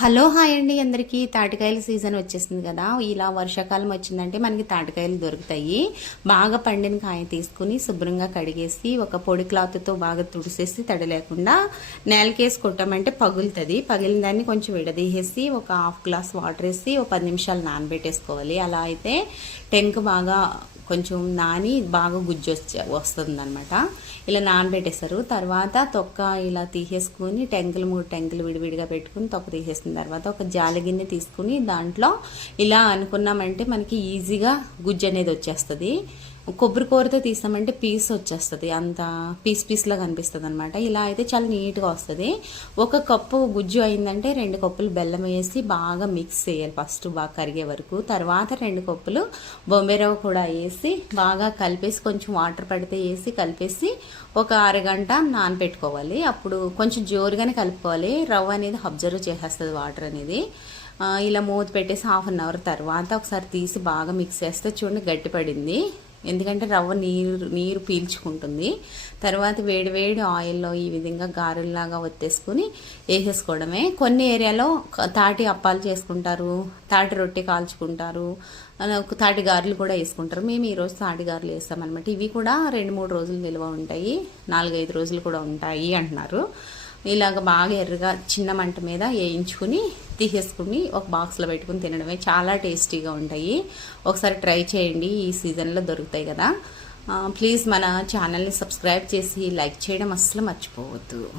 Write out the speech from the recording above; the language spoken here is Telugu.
హలో హాయ్ అండి అందరికీ. తాటికాయల సీజన్ వచ్చేసింది కదా. ఇలా వర్షాకాలం వచ్చిందంటే మనకి తాటికాయలు దొరుకుతాయి. బాగా పండిన కాయ తీసుకుని శుభ్రంగా కడిగేసి ఒక పొడి క్లాత్తో బాగా తుడిసేసి తడి లేకుండా నేలకేసి కొట్టామంటే పగులుతుంది. పగిలిన దాన్ని కొంచెం విడదీసేసి ఒక హాఫ్ గ్లాస్ వాటర్ వేసి ఒక 10 నిమిషాలు నానబెట్టేసుకోవాలి. అలా అయితే టెంక్ బాగా కొంచెం నాని బాగా గుజ్జు వస్తుంది అనమాట. ఇలా నానబెట్టేస్తారు. తర్వాత తొక్క ఇలా తీసేసుకుని 3 టెంకులు విడివిడిగా పెట్టుకుని తొక్క తీసేసిన తర్వాత ఒక జాలి గిన్నె తీసుకుని దాంట్లో ఇలా అనుకున్నామంటే మనకి ఈజీగా గుజ్జు అనేది వచ్చేస్తుంది. కొబ్బరి కూరతో తీసామంటే పీస్ వచ్చేస్తుంది, అంత పీస్ లాగా అనిపిస్తుంది అనమాట. ఇలా అయితే చాలా నీట్గా వస్తుంది. 1 కప్పు గుజ్జు అయిందంటే 2 కప్పులు బెల్లం వేసి బాగా మిక్స్ చేయాలి ఫస్ట్, బాగా కరిగే వరకు. తర్వాత 2 కప్పులు బొంబే రవ్వ కూడా వేసి బాగా కలిపేసి కొంచెం వాటర్ పడితే వేసి కలిపేసి ఒక అరగంట నానబెట్టుకోవాలి. అప్పుడు కొంచెం జోరుగానే కలుపుకోవాలి. రవ్వ అనేది అబ్జర్వ్ చేసేస్తుంది వాటర్ అనేది. ఇలా మూత పెట్టేసి హాఫ్ అన్ అవర్ తర్వాత ఒకసారి తీసి బాగా మిక్స్ చేస్తే చూడండి గట్టిపడింది. ఎందుకంటే రవ్వ నీరు పీల్చుకుంటుంది. తర్వాత వేడి ఆయిల్లో ఈ విధంగా గారెల్లాగా ఒత్తేసుకుని వేసేసుకోవడమే. కొన్ని ఏరియాలో తాటి అప్పాలు చేసుకుంటారు, తాటి రొట్టె కాల్చుకుంటారు, తాటి గారెలు కూడా వేసుకుంటారు. మేము ఈరోజు తాటి గారెలు వేస్తామన్నమాట. ఇవి కూడా 2-3 రోజులు నిల్వ ఉంటాయి, 4-5 రోజులు కూడా ఉంటాయి అంటున్నారు. ఇలాగ బాగా ఎర్రగా చిన్న మంట మీద వేయించుకుని తీసేసుకుని ఒక బాక్స్లో పెట్టుకుని తినడమే. చాలా టేస్టీగా ఉంటాయి. ఒకసారి ట్రై చేయండి, ఈ సీజన్లో దొరుకుతాయి కదా. ప్లీజ్ మన ఛానల్ని సబ్స్క్రైబ్ చేసి లైక్ చేయడం అస్సలు మర్చిపోవద్దు.